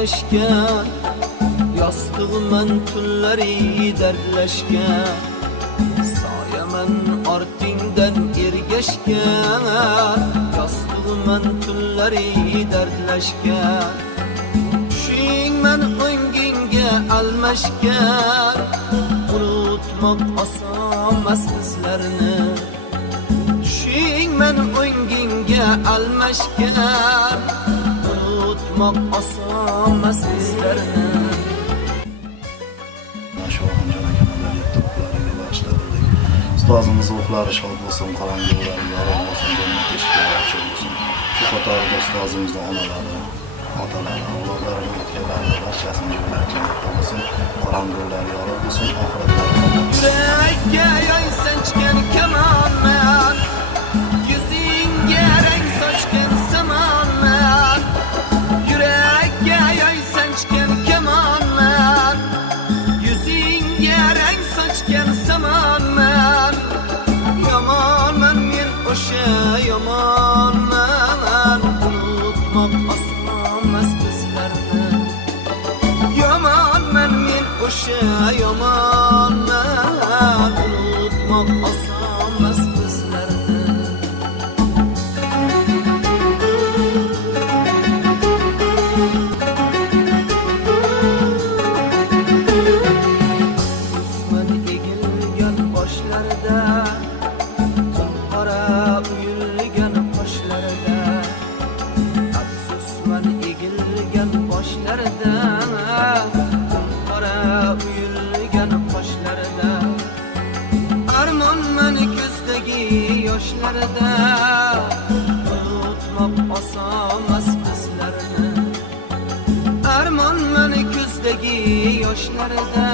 ergashgan, yostig'iman tunlari dardlashgan, soyaman ortingdan ergashgan, yostig'iman tunlari dardlashgan, tushingman o'ngingga almashgan, unutmoq osonmas bizlarni, tushingman o'ngingga almashgan, unutmoq osonmas bizlarni. Ustozimiz ruhlari shod bo'lsin, qarangular yorug' bo'lsin, jannat eshiklari ochiq bo'lsin. Shu qatorida ustozimizning onalari, otalari, avlodlari o'tganlarning barchasini jannatda bo'lsin, qarangular yorug' bo'lsin, oxiratlarida. Yurakka yoy sanchgan kamonman, yuzingga rang sochgan samonman, yurakka yoy sanchgan kamonman, yuzingga rang sochgan samonman, yomonman men o'sha yomonman, unutmoq osonmas bizlarni, yomonman men o'sha yomonman, unutmoq osonmas bizlarni. Afsusman egilgan boshlarida, tun qora uyulgan qoshlarida, afsusman egilgan boshlarida, tun qora uyulgan qoshlarida, armonman ko'zdagi yoshlarida, unutmoq osonmas bizlarni, armonman ko'zdagi yoshlarida,